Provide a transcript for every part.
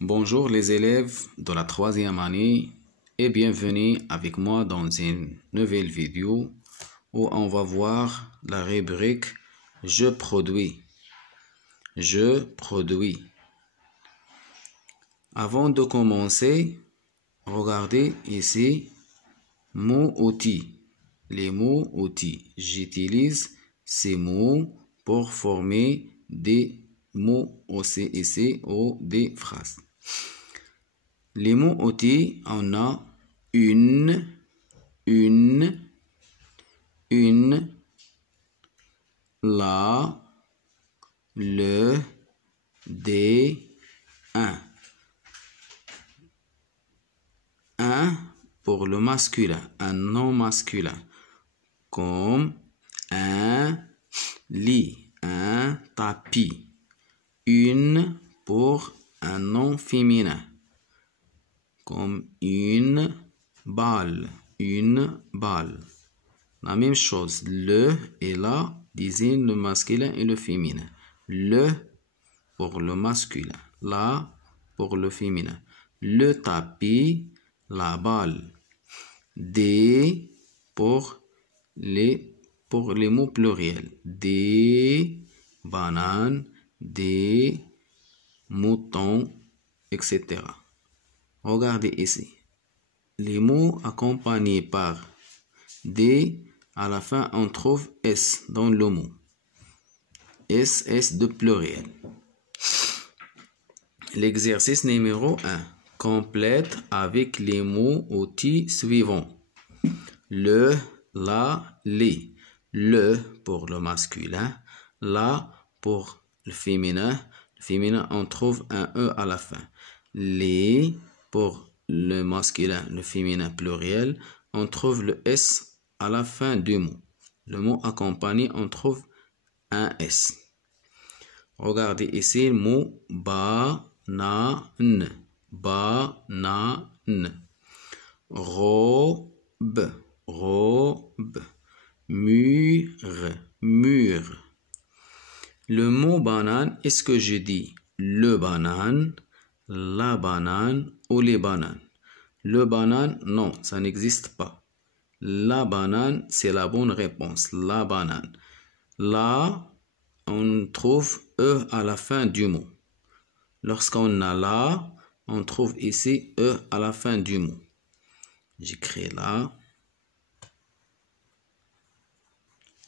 Bonjour les élèves de la troisième année et bienvenue avec moi dans une nouvelle vidéo où on va voir la rubrique Je produis. Je produis. Avant de commencer, regardez ici mots-outils. Les mots-outils. J'utilise ces mots pour former des mots ici ou des phrases. Les mots-outils, on a une, la, le, des, un. Un pour le masculin, un nom masculin, comme un lit, un tapis. Une pour un nom féminin, comme une balle, une balle. La même chose, le et la désignent le masculin et le féminin. Le pour le masculin, la pour le féminin. Le tapis, la balle. Des pour les mots pluriels. Des bananes, des moutons, etc. Regardez ici. Les mots accompagnés par des, à la fin, on trouve S dans le mot. S de pluriel. L'exercice numéro 1. Complète avec les mots-outils suivants. Le, la, les. Le pour le masculin, la pour le féminin. Le féminin, on trouve un E à la fin. Les pour le masculin, le féminin pluriel, on trouve le S à la fin du mot. Le mot accompagné, on trouve un S. Regardez ici le mot banane. Banane. Robe. Robe. Mur. Mur. Le mot banane, est-ce que je dis le banane, la banane ou les bananes? Le banane, non, ça n'existe pas. La banane, c'est la bonne réponse. La banane. Là, on trouve E à la fin du mot. Lorsqu'on a là, on trouve ici E à la fin du mot. J'écris là.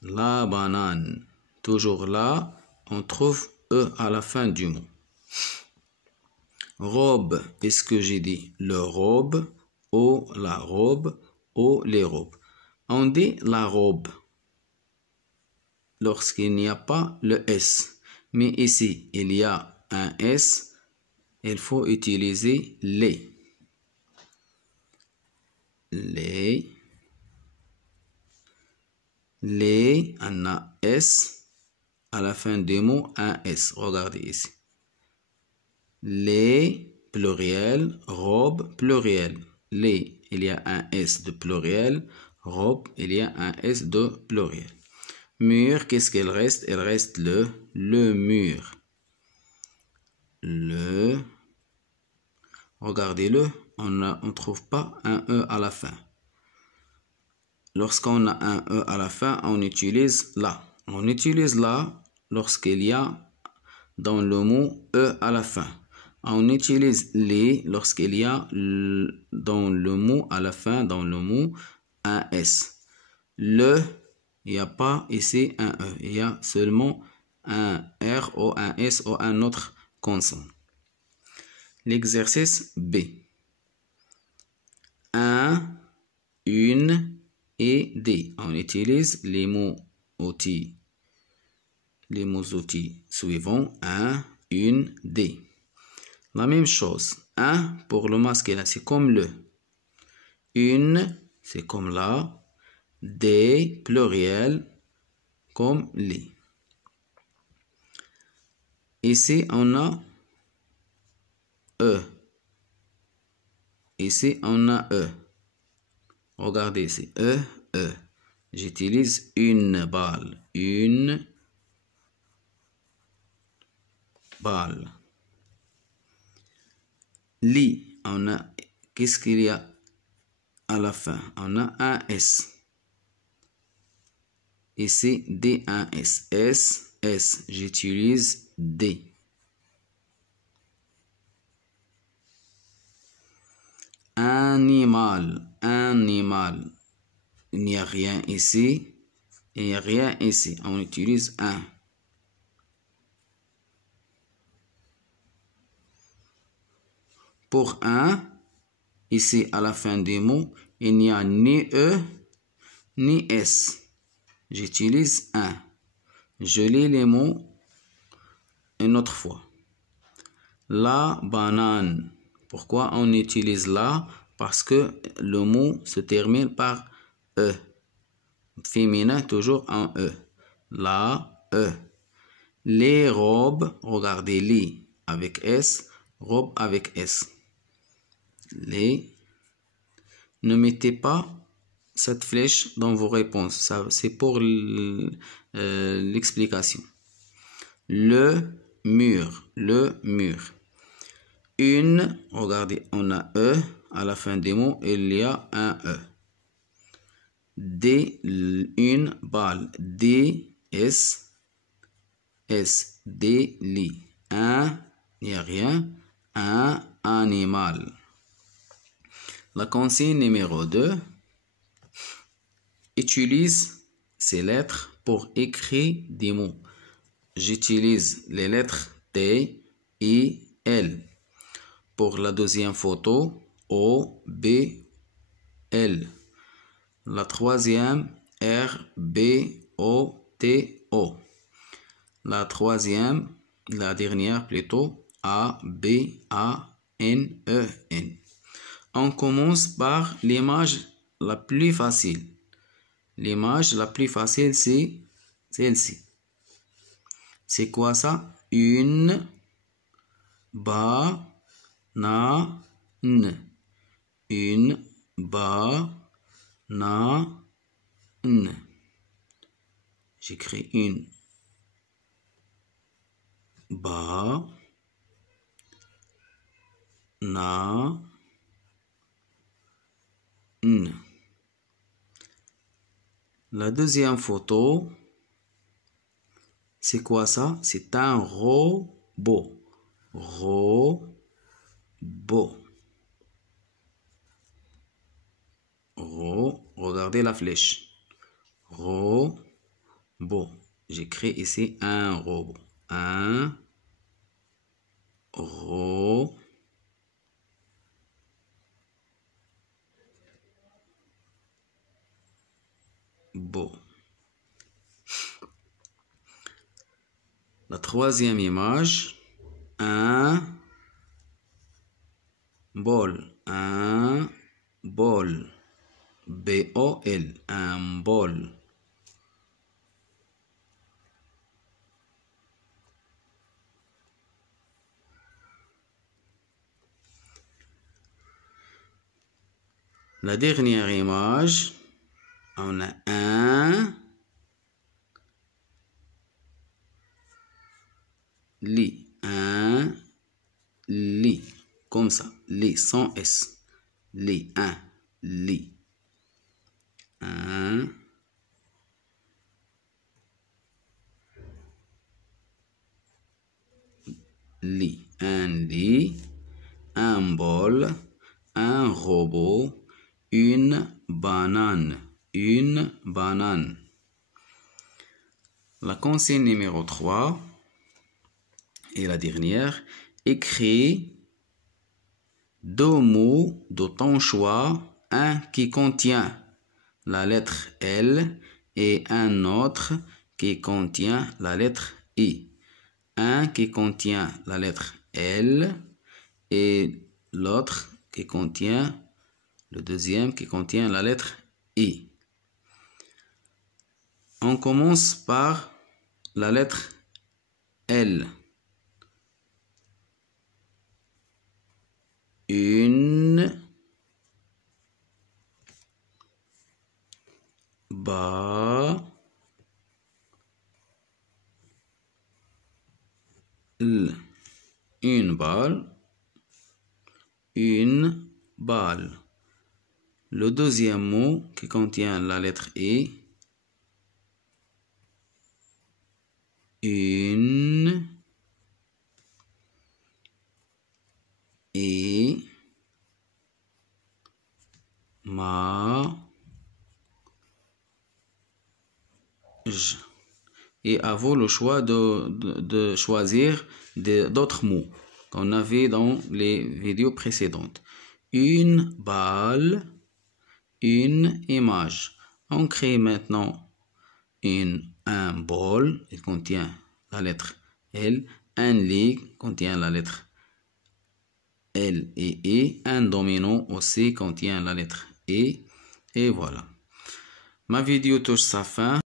La banane. Toujours là, on trouve E à la fin du mot. Robe, est-ce que j'ai dit le robe ou la robe ou les robes? On dit la robe lorsqu'il n'y a pas le S. Mais ici, il y a un S, il faut utiliser les. Les, on a S, à la fin des mots, un S. Regardez ici. Les, pluriel, robe, pluriel. Les, il y a un S de pluriel. Robe, il y a un S de pluriel. Mur, qu'est-ce qu'il reste? Il reste le mur. Regardez-le, on ne trouve pas un E à la fin. Lorsqu'on a un E à la fin, on utilise la. On utilise la lorsqu'il y a dans le mot E à la fin. On utilise les lorsqu'il y a dans le mot à la fin, dans le mot, un S. Il n'y a pas ici un E. Il y a seulement un R ou un S ou un autre consonne. L'exercice B. Un, une et des. On utilise les mots-outils. Les mots-outils suivants. Un, une, des. La même chose. Un pour le masculin, c'est comme le. Une, c'est comme la. Des, pluriel, comme les. Ici, on a E. Ici, on a E. Regardez ici. E, E. J'utilise une balle. Une balle. Li, on a, qu'est-ce qu'il y a à la fin? On a un S. Ici, D1S. S, S. J'utilise D. Animal, animal. Il n'y a rien ici. Il n'y a rien ici. On utilise un. Pour un, ici à la fin des mots, il n'y a ni E ni S. J'utilise un. Je lis les mots une autre fois. La banane. Pourquoi on utilise la? Parce que le mot se termine par E. Féminin toujours en E. La, E. Les robes, regardez les avec S, robe avec S. Les. Ne mettez pas cette flèche dans vos réponses. C'est pour l'explication. Le mur, le mur. Une, regardez, on a E, à la fin des mots, il y a un E. Des, une balle, des, S, S, des lits. Un, il n'y a rien, un animal. La consigne numéro 2, utilise ces lettres pour écrire des mots. J'utilise les lettres T, I, L. Pour la deuxième photo, O, B, L. La troisième, R, B, O, T, O. La troisième, la dernière plutôt, A, B, A, N, E, N. On commence par l'image la plus facile. L'image la plus facile, c'est celle-ci. C'est quoi ça? Une banane. Une banane. J'écris une banane. La deuxième photo, c'est quoi ça? C'est un robot. Robot. Regardez la flèche. Robot. J'écris ici un robot. Un robot. La troisième image, un bol. Un bol. B-O-L. Un bol. La dernière image, on a un lit. Un lit. Comme ça. Lit sans S. Lit. Un lit. Un lit. Un lit. Un bol. Un robot. Une banane. Une banane. La consigne numéro 3 et la dernière. Écris deux mots de ton choix. Un qui contient la lettre L et un autre qui contient la lettre I. Un qui contient la lettre L et l'autre qui contient, le deuxième qui contient la lettre I. On commence par la lettre L. Une balle. Une balle. une balle. Le deuxième mot qui contient la lettre E, une image. Et à vous le choix de choisir d'autres mots qu'on avait dans les vidéos précédentes. Une balle, une image. On crée maintenant un bol, il contient la lettre L. Un lit contient la lettre L et E. Un domino aussi contient la lettre E. Et voilà. Ma vidéo touche sa fin.